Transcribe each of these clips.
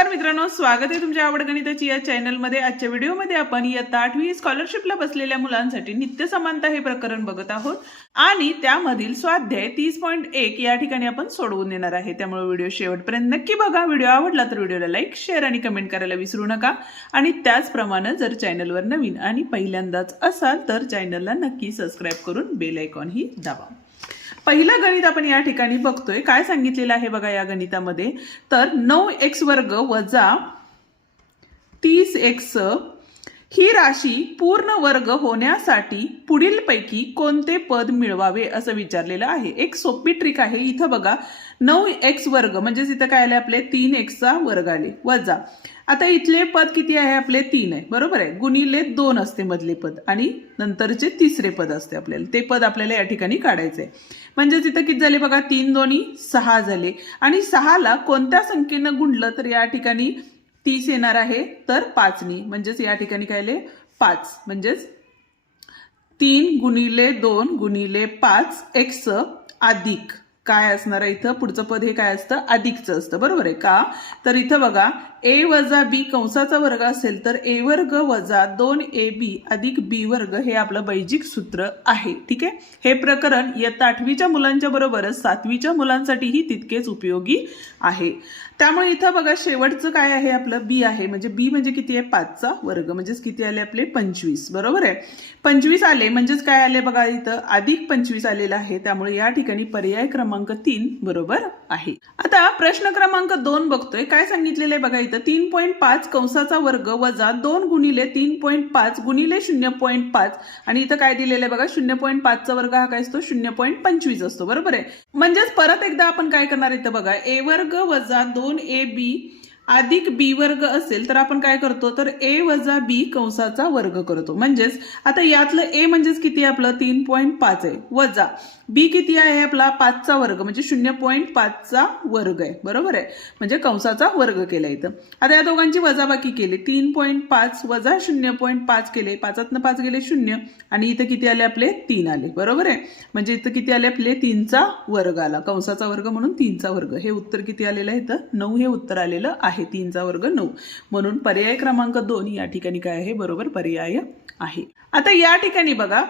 नमस्कार मित्रांनो, स्वागत आहे तुमच्या आवड गणिताची या चॅनलमध्ये। आजच्या व्हिडिओमध्ये आपण इयत्ता 8वी स्कॉलरशिपला बसलेल्या मुलांसाठी नित्य समानता हे प्रकरण बघत आहोत आणि त्यामधील स्वाध्याय 30.1 या ठिकाणी आपण सोडवून येणार आहे। त्यामुळे व्हिडिओ शेवटपर्यंत नक्की बघा। व्हिडिओ आवडला तर व्हिडिओला लाईक, शेअर आणि कमेंट करायला विसरू नका आणि त्याचप्रमाणे जर चॅनलवर नवीन आणि पहिल्यांदाच असाल तर चॅनलला नक्की सबस्क्राइब करून बेल आयकॉन ही दाबा। पहिलं गणित आपण या ठिकाणी बघतोय। काय सांगितलेलं आहे बघा या गणितामध्ये, तर 9x वर्ग वजा 30x ही राशी पूर्ण वर्ग होण्यासाठी पुढीलपैकी कोणते पद मिळवावे असं विचारलेलं आहे। एक सोपी ट्रिक आहे। इथं बघा 9x वर्ग म्हणजे इथं काय आले आपले 3x चा वर्ग आले वजा, आता इथले पद किती आहे आपले 3 आहे बरोबर आहे, गुणिले 2 असते मधले पद आणि नंतरचे तिसरे पद असते आपल्याला, ते पद आपल्याला या ठिकाणी काढायचे आहे। म्हणजे इथं किती झाले बघा 3 दोन्ही 6 झाले आणि 6 ला कोणत्या संख्येने गुणलं तर या ठिकाणी 30 येणार आहे, तर 5 नी, म्हणजेच या ठिकाणी काय आले 5, म्हणजेच 3 गुणिले 2 गुणिले 5 x अधिक काय असणार आहे इथं पुढचं पद हे काय असतं अधिकचं असतं बरोबर आहे का। तर इथं बघा a वजा b कंसाचा वर्ग असेल तर a वर्ग वजा 2ab अधिक b वर्ग हे आपलं बैजिक सूत्र आहे। ठीक आहे, हे प्रकरण इयत्ता 8वीच्या मुलांच्या बरोबरच 7वीच्या मुलांसाठीही तितकेच उपयोगी आहे। त्यामुळे इथं बघा शेवटचं काय आहे आपलं b आहे, म्हणजे b म्हणजे किती आहे 5 चा वर्ग, म्हणजेच किती आले आपले 25 बरोबर आहे। 25 आले म्हणजेच काय आले बघा इथं अधिक 25 आलेलं आहे, त्यामुळे या ठिकाणी पर्याय क्रमांक 3 बरोबर आहे। आता प्रश्न क्रमांक 2 बघतोय। काय सांगितलेलं आहे बघा इथं 3.5 कंसाचा वर्ग वजा 2 गुणिले 3.5 गुणिले 0.5 आणि इथं काय दिलेलं आहे बघा 0.5 चा वर्ग हा काय असतो 0.25 असतो बरोबर आहे। म्हणजेच परत एकदा आपण काय करणार इथं बघा a वर्ग वजा 2ab अधिक b वर्ग असेल तर आपण काय करतो तर a वजा b कंसाचा वर्ग करतो। म्हणजेच आता यातलं a म्हणजेच किती आहे आपलं 3.5 आहे वजा b किती आहे आपला 5 चा वर्ग म्हणजे 0.5 चा वर्ग आहे बरोबर आहे, म्हणजे कंसाचा वर्ग केला इथं। आता या दोघांची वजाबाकी केली 3.5 वजा 0.5 केले, 5तनं 5 गेले 0 आणि इथं किती आले आपले 3 आले बरोबर आहे, म्हणजे इथं किती आले आपले 3 चा वर्ग आला, कंसाचा वर्ग म्हणून 3 चा वर्ग, हे उत्तर किती आलेलं आहे इथं 9 हे उत्तर आलेलं आहे, 3 चा वर्ग 9, म्हणून पर्याय क्रमांक 2 या ठिकाणी काय आहे बरोबर पर्याय आहे। आता या ठिकाणी बघा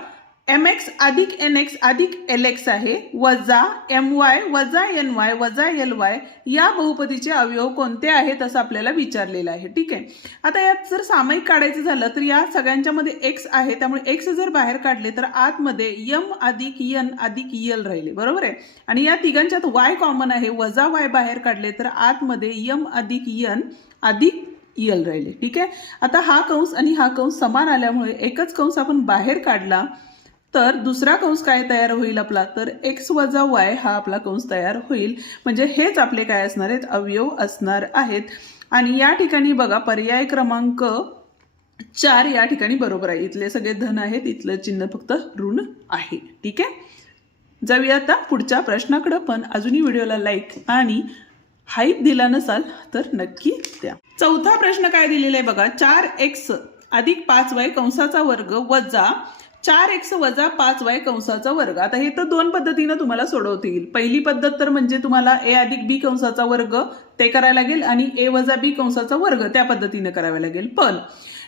mx अधिक nx अधिक lx आहे वजा my वजा ny वजा ly या बहुपदीचे अवयव कोणते आहेत असं आपल्याला विचारलेलं आहे। ठीक आहे, आता यात जर सामायिक काढायचं झालं तर या सगळ्यांच्या मध्ये x आहे, त्यामुळे x जर बाहेर काढले तर आतमध्ये m अधिक n अधिक l राहिले बरोबर आहे, आणि या तिघांच्यात y कॉमन आहे, वजा y बाहेर काढले तर आतमध्ये m अधिक n अधिक यल राहिले। ठीक आहे, आता हा कंस आणि हा कंस समान आल्यामुळे एकच कंस आपण बाहेर काढला तर दुसरा कंस काय तयार होईल आपला तर x वजा y हा आपला कंस तयार होईल, म्हणजे हेच आपले काय असणार आहेत अवयव असणार आहेत। आणि या ठिकाणी बघा पर्याय क्रमांक 4 या ठिकाणी बरोबर आहे, इथले सगळे धन आहेत, इथलं चिन्ह फक्त ऋण आहे। ठीक आहे, जाऊया आता पुढच्या प्रश्नाकडे, पण अजूनही व्हिडिओला लाईक आणि हाईप दिला नसाल तर नक्की द्या। चौथा प्रश्न काय दिलेला आहे बघा 4x अधिक 5y कंसाचा वर्ग वजा 4x वजा 5y कंसाचा वर्ग। आता हे तर दोन पद्धतीने तुम्हाला सोडवता येईल। पहिली पद्धत तर म्हणजे तुम्हाला a अधिक b कंसाचा वर्ग ते करायला लागेल आणि a वजा b कंसाचा वर्ग त्या पद्धतीने करावे लागेल, पण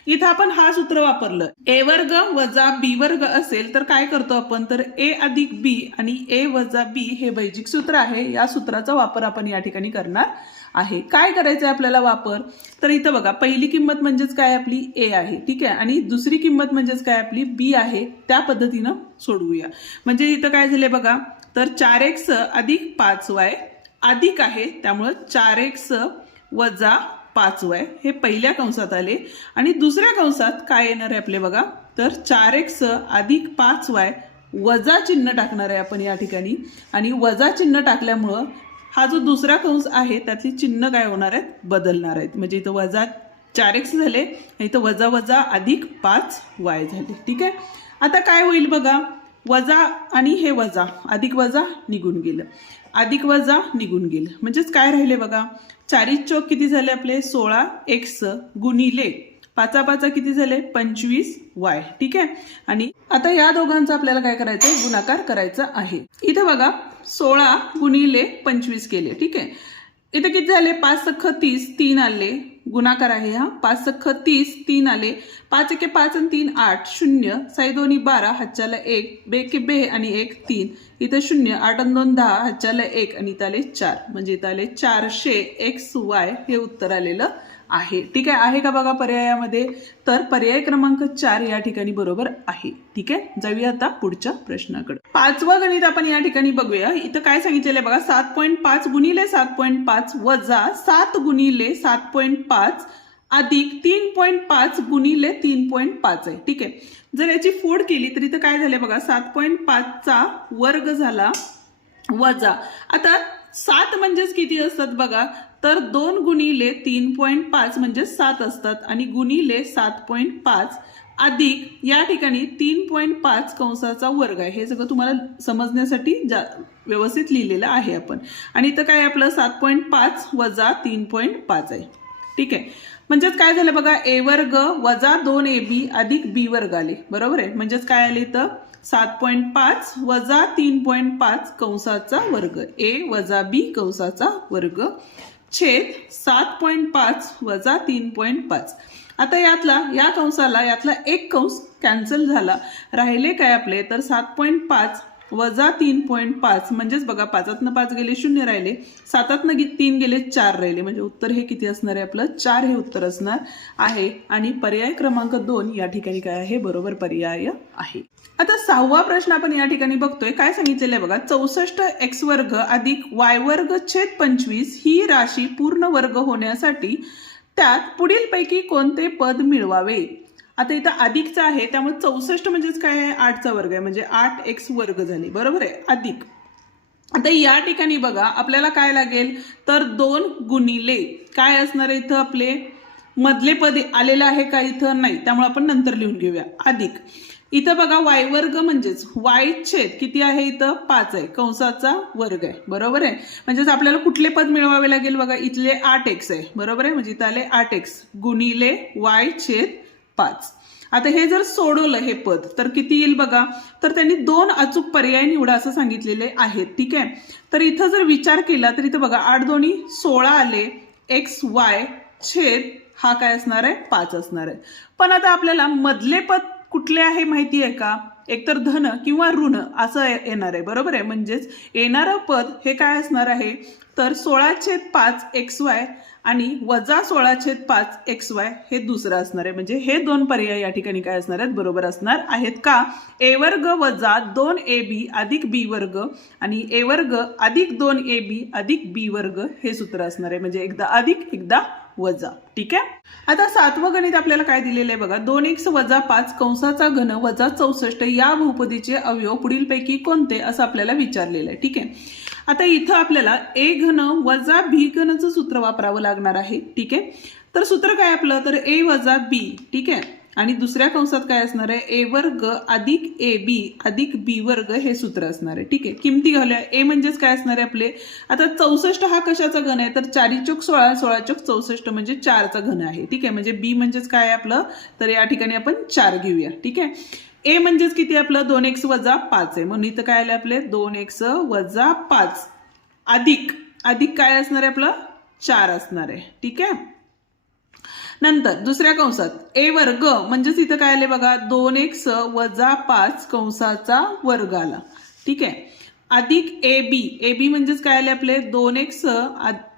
इथं आपण हा सूत्र वापरलं a वर्ग वजा b वर्ग असेल तर काय करतो आपण तर a अधिक b आणि a वजा b हे बैजिक सूत्र आहे, या सूत्राचा वापर आपण या ठिकाणी करणार आहे। काय करायचं आहे आपल्याला वापर तर इथं बघा पहिली किंमत म्हणजेच काय आपली a आहे, ठीक आहे, आणि दुसरी किंमत म्हणजेच काय आपली b आहे, त्या पद्धतीनं सोडवूया। म्हणजे इथं काय झाले बघा तर 4x अधिक 5y अधिक आहे, त्यामुळे 4x वजा 5y हे पहिल्या कंसात आले आणि दुसऱ्या कंसात काय येणार आहे आपले बघा तर 4x अधिक 5y वजा चिन्ह टाकणार आहे आपण या ठिकाणी, आणि वजा चिन्ह टाकल्यामुळं हा जो दुसरा कंस आहे त्यातली चिन्ह काय होणार आहेत बदलणार आहेत, म्हणजे इथं वजा 4x झाले आणि इथं वजा वजा अधिक 5y झाले। ठीक आहे, आता काय होईल बघा वजा आणि हे वजा अधिक वजा निघून गेलं, अधिक वजा निघून गेलं, म्हणजेच काय राहिले बघा 4 चौक किती झाले आपले 16x गुणिले 5 5 किती झाले 25y। ठीक आहे, आणि आता या दोघांचा आपल्याला काय करायचं गुणाकार करायचा आहे। इथे बघा 16 गुणिले 25 केले, ठीक आहे, इथे किती झाले 5 सख्ख 30 3 आले गुणाकार आहे हा 5 सख्ख 30 3 आले 5 एके 5 आणि 3 8 0 साई दोन्ही 12 हातच्याला 1 बेके बे आणि 1 3 इथे 0 8 आणि 2 10 हातच्याला 1 आणि इथे आले 4 म्हणजे इथे आले 400 XY हे उत्तर आलेलं आहे. ठीक आहे का बघा पर्यायामध्ये. तर पर्याय क्रमांक 4 या ठिकाणी बरोबर आहे. ठीक आहे, जाऊया आता पुढच्या प्रश्नाकडे. पाचवं गणित आपण या ठिकाणी बघूया. इथं काय सांगितलेलं आहे बघा 7.5 गुणिले 7.5 वजा 7 गुणिले 7.5 अधिक 3.5 गुणिले 3.5 आहे. ठीक आहे, जर याची फोड केली तर इथं काय झालं बघा 7.5 चा वर्ग झाला वजा आता 7 म्हणजेच किती असतात बघा तर 2 गुणिले 3.5 म्हणजे 7 असतात आणि गुणिले 7.5 अधिक या ठिकाणी 3.5 कंसाचा वर्ग आहे. हे सगळं तुम्हाला समजण्यासाठी व्यवस्थित लिहिलेलं आहे आपण. आणि इथं काय आपलं 7.5 वजा 3.5 आहे. ठीक आहे, म्हणजेच काय झालं बघा a वर्ग वजा 2ab अधिक b वर्ग आले. बरोबर आहे, म्हणजेच काय आले इथं 7.5 वजा 3.5 कंसाचा वर्ग a वजा b कंसाचा वर्ग छेद 7.5 वजा 3.5. आता या कंसाला यातला एक कंस कॅन्सल झाला, राहिले काय आपले तर 7.5 वजा 3.5 म्हणजेच बघा 5तनं 5 गेले 0 राहिले 7तनं 3 गेले 4 राहिले म्हणजे उत्तर हे किती असणार आहे आपलं 4 हे उत्तर असणार आहे. आणि पर्याय क्रमांक 2 या ठिकाणी काय आहे बरोबर पर्याय आहे. आता 6वा प्रश्न आपण या ठिकाणी बघतोय. काय सांगितलेलं आहे बघा 64x वर्ग अधिक y वर्ग छेद 25 ही राशी पूर्ण वर्ग होण्यासाठी त्यात पुढील पैकी कोणते पद मिळवावे. आता इथं अधिकचं आहे त्यामुळे 64 म्हणजेच काय आहे 8चा वर्ग आहे म्हणजे 8x वर्ग झाले. बरोबर आहे, अधिक. आता या ठिकाणी बघा आपल्याला काय लागेल तर 2 गुणिले काय असणार आहे इथं आपले मधले पद आलेलं आहे का इथं नाही त्यामुळे आपण नंतर लिहून घेऊया अधिक. इथं बघा y वर्ग म्हणजेच y छेद किती आहे इथं 5 आहे कंसाचा वर्ग आहे. बरोबर आहे, म्हणजेच आपल्याला कुठले पद मिळवावे लागेल बघा इथले 8x आहे. बरोबर आहे, म्हणजे इथं आले 8x गुणिले y छेद 5. आता हे जर सोडवलं हे पद तर किती येईल बघा तर त्यांनी 2 अचूक पर्याय निवडा असं सांगितलेले आहेत. ठीक आहे, तर इथं जर विचार केला तर इथं बघा 8 दोन्ही 16 आले XY छेद हा काय असणार आहे 5 असणार आहे. पण आता आपल्याला मधले पद कुठले आहे माहिती आहे का एकतर धन किंवा ऋण असं येणार आहे. बरोबर आहे, म्हणजेच येणारं पद हे काय असणार आहे तर 16/5 XY आणि वजा 16/5 XY हे दुसरं असणार आहे. म्हणजे हे 2 पर्याय या ठिकाणी काय असणार आहेत बरोबर असणार आहेत का a वर्ग वजा 2ab अधिक b वर्ग आणि a वर्ग अधिक 2ab अधिक b वर्ग हे सूत्र असणार आहे. म्हणजे एकदा अधिक एकदा वजा. ठीक आहे, आता 7वं गणित आपल्याला काय दिलेलं आहे बघा 2x वजा 5 कंसाचा घन वजा 64 या बहुपदीचे अवयव पुढीलपैकी कोणते असं आपल्याला विचारलेलं आहे. ठीक आहे, आता इथं आपल्याला a घन वजा b घनचं सूत्र वापरावं लागणार आहे. ठीक आहे, तर सूत्र काय आपलं तर a वजा b. ठीक आहे, आणि दुसऱ्या कंसात काय असणार आहे a वर्ग अधिक ab अधिक b वर्ग हे सूत्र असणार आहे. ठीक आहे, किमती घालूया. a म्हणजेच काय असणार आहे आपले आता 64 हा कशाचा घन आहे तर 4×16 16×64 म्हणजे 4चा घन आहे. ठीक आहे, म्हणजे b म्हणजेच काय आहे आपलं तर या ठिकाणी आपण 4 घेऊया. ठीक आहे, a म्हणजेच किती आपलं 2x वजा 5 आहे म्हणून इथं काय आलं आपले 2x वजा 5 अधिक अधिक काय असणार आहे आपलं 4 असणार आहे. ठीक आहे, नंतर दुसऱ्या कंसात a वर्ग म्हणजेच इथं काय आले बघा 2x वजा 5 कंसाचा वर्ग आला. ठीक आहे, अधिक ab म्हणजेच काय आले आपले 2x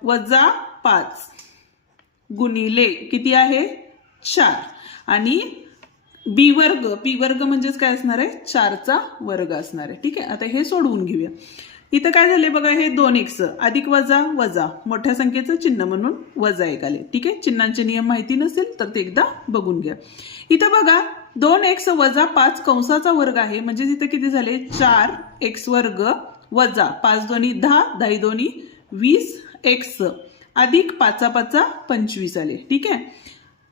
वजा 5 गुणिले किती आहे 4 आणि b वर्ग म्हणजेच काय असणार आहे 4चा वर्ग असणार आहे. ठीक आहे, आता हे सोडवून घेऊया. इथं काय झाले बघा हे 2x अधिक वजा वजा मोठ्या संख्येचं चिन्ह म्हणून वजा 1 आले. ठीक आहे, चिन्हांचे नियम माहिती नसेल तर ते एकदा बघून घ्या. इथं बघा 2x वजा 5 कंसाचा वर्ग आहे म्हणजे इथं किती झाले 4x वर्ग वजा 5 दोन्ही 10 10 दोन्ही 20x अधिक 5 25 आले. ठीक आहे,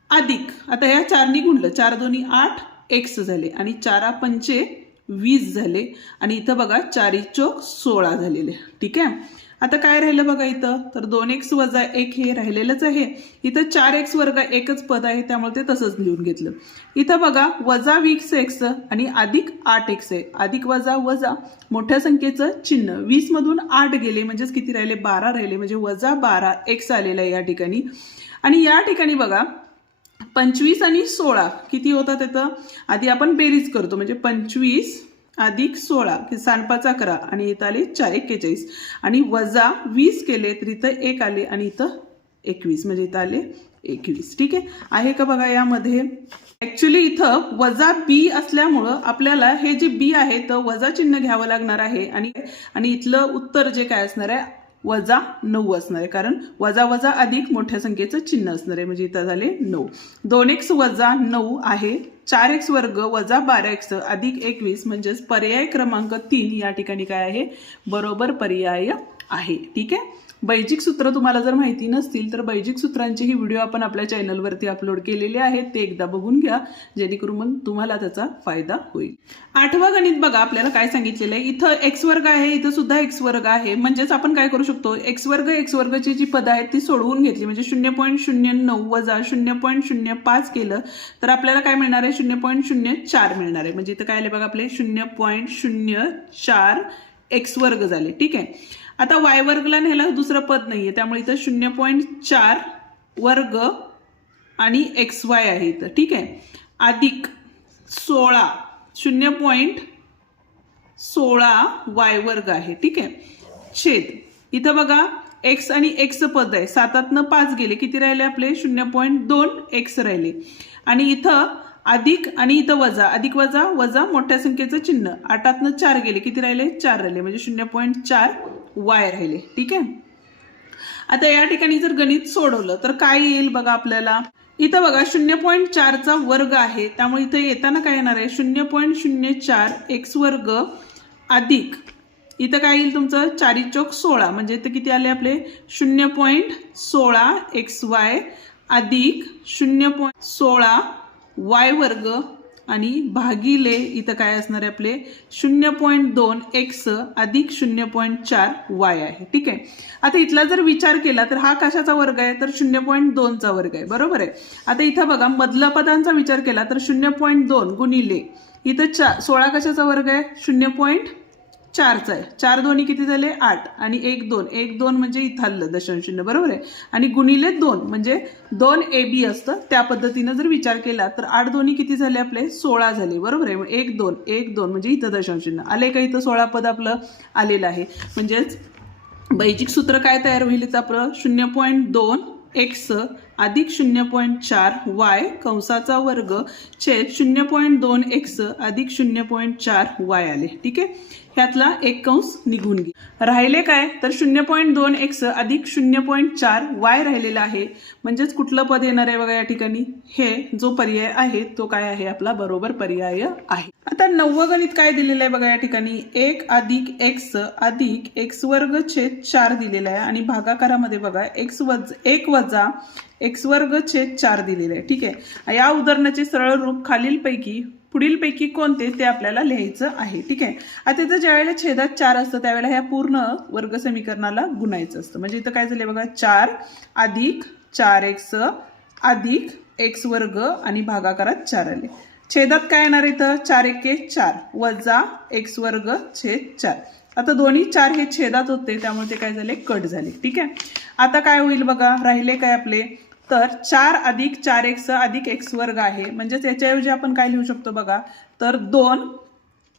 अधिक आता या 4नी गुणलं 4 दोन्ही 8x झाले आणि 4 पंचे 20 झाले आणि इथं बघा 4 चोक 16 झालेले. ठीक आहे, आता काय राहिलं बघा इथं, तर 2x वजा 1 हे राहिलेलंच आहे. इथं 4x वर्ग एकच पद आहे, त्यामुळे ते तसंच लिहून घेतलं. इथं बघा वजा 20x आणि अधिक 8x आहे. अधिक वजा वजा मोठ्या संख्येचं चिन्ह, 20 मधून 8 गेले म्हणजेच किती राहिले, 12 राहिले, म्हणजे वजा 12x आलेला आहे या ठिकाणी. आणि या ठिकाणी बघा 25 आणि 16 किती होतात इथं, आधी आपण बेरीज करतो, म्हणजे 25 अधिक 16 की 5 11 आणि इथं आले 4 41 आणि वजा 20 केले तर इथं 1 आले आणि इथं 21 म्हणजे इथं आले 21. ठीक आहे का बघा. यामध्ये ऍक्च्युली इथं वजा बी असल्यामुळं आपल्याला हे जे बी आहे तर वजा चिन्ह घ्यावं लागणार आहे आणि इथलं उत्तर जे काय असणार आहे वजा 9 असणार आहे, कारण वजा वजा अधिक मोठ्या संख्येचं चिन्ह असणार आहे, म्हणजे इथं झाले 9. 2x वजा 9 आहे. 4x वर्ग वजा 12x अधिक 21 म्हणजेच पर्याय क्रमांक 3 या ठिकाणी काय आहे, बरोबर पर्याय आहे. ठीक आहे. बैजिक सूत्र तुम्हाला जर माहिती नसतील तर बैजिक सूत्रांचेही व्हिडिओ आपण आपल्या चॅनलवरती अपलोड केलेले आहेत, ते एकदा बघून घ्या, जेणेकरून मग तुम्हाला त्याचा फायदा होईल. 8वं गणित बघा आपल्याला काय सांगितलेलं आहे. इथं x वर्ग आहे, इथं सुद्धा x वर्ग आहे, म्हणजेच आपण काय करू शकतो, x वर्गची जी पदं आहेत ती सोडवून घेतली, म्हणजे 0.09 वजा 0.05 केलं तर आपल्याला काय मिळणार आहे, 0.04 मिळणार आहे. म्हणजे इथं काय आले बघा आपले 0.04 x वर्ग झाले. ठीक आहे. आता y वर्गला न्यायला दुसरं पद नाहीये, त्यामुळे इथं 0.4 वर्ग आणि xy आहे इथं. ठीक आहे. अधिक 16 0.16 y वर्ग आहे. ठीक आहे. छेद इथं बघा x आणि x पद आहे, 7 5 गेले, किती राहिले आपले 0.2 x राहिले. आणि इथं अधिक आणि इथं वजा, अधिक वजा वजा मोठ्या संख्येचं चिन्ह, 8 4 गेले, किती राहिले 4 राहिले, म्हणजे 0.4 y राहिले. ठीक आहे. आता या ठिकाणी जर गणित सोडवलं तर काय येईल बघा आपल्याला. इथं बघा 0.4चा वर्ग आहे, त्यामुळे इथं येताना काय येणार आहे 0.04 x वर्ग अधिक इथं काय येईल तुमचं 4 चौक 16, म्हणजे इथं किती आले आपले 0.16 xy अधिक 0.16 y वर्ग आणि भागिले इथं काय असणार आहे आपले 0.2 x अधिक 0.4 y आहे. ठीक आहे. आता इथला जर विचार केला तर हा कशाचा वर्ग आहे, तर 0.2 चा वर्ग आहे, बरोबर आहे. आता इथं बघा मधल्या पदांचा विचार केला तर 0.2 गुणिले इथं 16 कशाचा वर्ग आहे 0.4चा आहे, 4 दोन्ही किती झाले 8 आणि 1 2 म्हणजे इथं आलं दशांश चिन्ह, बरोबर आहे. आणि गुणिले 2 म्हणजे 2 AB असतं, त्या पद्धतीनं जर विचार केला तर 8 दोन्ही किती झाले आपले 16 झाले, बरोबर आहे. 1 2 म्हणजे इथं दशांश चिन्ह आले का, इथं 16 पद आपलं आलेलं आहे. म्हणजेच बैजिक सूत्र काय तयार होईल इथं आपलं 0.2 x अधिक 0.4 y कंसाचा वर्ग छेद 0.2 x अधिक 0.4 y आले. ठीक आहे. ह्यातला एक कंस निघून गेला. राहिले काय तर 0.2 x अधिक 0.4 y राहिलेला आहे, म्हणजेच कुठलं पद येणार आहे बघा या ठिकाणी, हे जो पर्याय आहे तो काय आहे आपला बरोबर पर्याय आहे. आता 9वं गणित काय दिलेलं आहे बघा या ठिकाणी 1 अधिक x अधिक x वर्ग छेद 4 दिलेला आहे आणि भागाकारामध्ये बघा 1 वजा x वर्ग छेद 4 दिलेलं आहे. ठीक आहे. या उदाहरणाचे सरळ रूप पुढीलपैकी कोणते ते आपल्याला लिहायचं आहे. ठीक आहे. आता इथं ज्या वेळेला छेदात 4 असतं त्यावेळेला ह्या पूर्ण वर्ग समीकरणाला गुणायचं असतं, म्हणजे इथं काय झाले बघा 4 अधिक 4x अधिक x वर्ग आणि भागाकारात 4 आले. छेदात काय येणार इथं 4 1 4 वजा x वर्ग छेद 4. आता दोन्ही 4 हे छेदात होते त्यामुळे ते काय झाले कट झाले. ठीक आहे. आता काय होईल बघा, राहिले काय आपले तर 4 अधिक 4x अधिक x वर्ग आहे, म्हणजेच याच्याऐवजी आपण काय लिहू शकतो बघा तर 2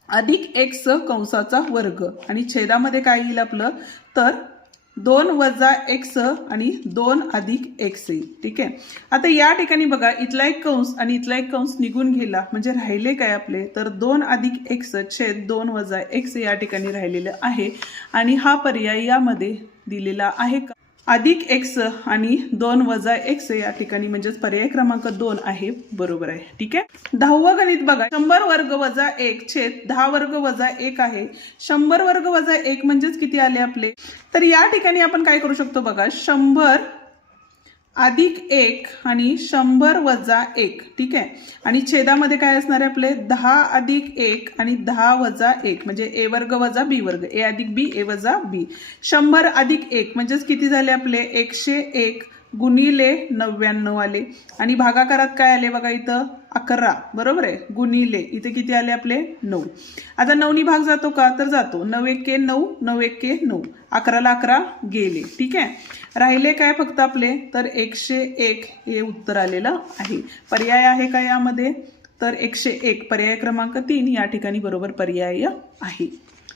अधिक x कंसाचा वर्ग आणि छेदामध्ये काय येईल आपलं तर 2 वजा x आणि 2 अधिक x येईल. ठीक आहे. आता या ठिकाणी बघा इथला एक कंस आणि इथला एक कंस निघून गेला, म्हणजे राहिले काय आपले तर 2 अधिक x छेद 2 वजा x या ठिकाणी राहिलेलं आहे आणि हा पर्याय यामध्ये दिलेला आहे का अधिक x आणि 2 वजा x या ठिकाणी, म्हणजेच पर्याय क्रमांक 2 आहे, बरोबर आहे. ठीक आहे. 10वं गणित बघा 100 वर्ग वजा 1 छेद 10 वर्ग वजा 1 आहे. 100 वर्ग वजा 1 म्हणजेच किती आले आपले, तर या ठिकाणी आपण काय करू शकतो बघा 100 अधिक 1 आणि 100 वजा 1, ठीक आहे. आणि छेदामध्ये काय असणार आहे आपले 10 अधिक 1 आणि 10 वजा 1 म्हणजे ए वर्ग वजा बी वर्ग, ए अधिक बी ए वजा बी. 100 अधिक 1 म्हणजेच किती झाले आपले 101 गुणिले 99 आले. आणि भागाकारात काय आले बघा इथं 11, बरोबर आहे, गुणिले इथे किती आले आपले 9. आता 9नी भाग जातो का, तर जातो. 9 एके 9, 9 एके 9, 11ला 11 गेले, ठीक आहे. राहिले काय फक्त आपले, तर 101 हे उत्तर आलेलं आहे. पर्याय आहे का यामध्ये, तर 101 पर्याय क्रमांक 3 या ठिकाणी बरोबर पर्याय आहे,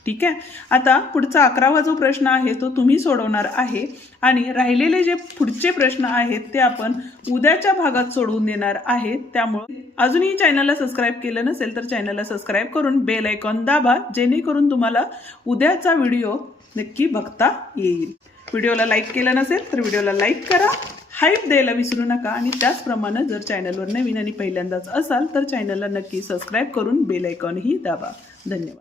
ठीक आहे. आता पुढचा 11वा जो प्रश्न आहे तो तुम्ही सोडवणार आहे आणि राहिलेले जे पुढचे प्रश्न आहेत ते आपण उद्याच्या भागात सोडवून देणार आहे. त्यामुळे अजूनही चॅनलला सबस्क्राईब केलं नसेल तर चॅनलला सबस्क्राईब करून बेल आयकॉन दाबा, जेणेकरून तुम्हाला उद्याचा व्हिडिओ नक्की बघता येईल. व्हिडिओला लाईक केलं नसेल तर व्हिडिओला लाईक करा, हाईप द्यायला विसरू नका आणि त्याचप्रमाणे जर चॅनलवर नवीन आणि पहिल्यांदाच असाल तर चॅनलला नक्की सबस्क्राईब करून बेल आयकॉनही दाबा. धन्यवाद.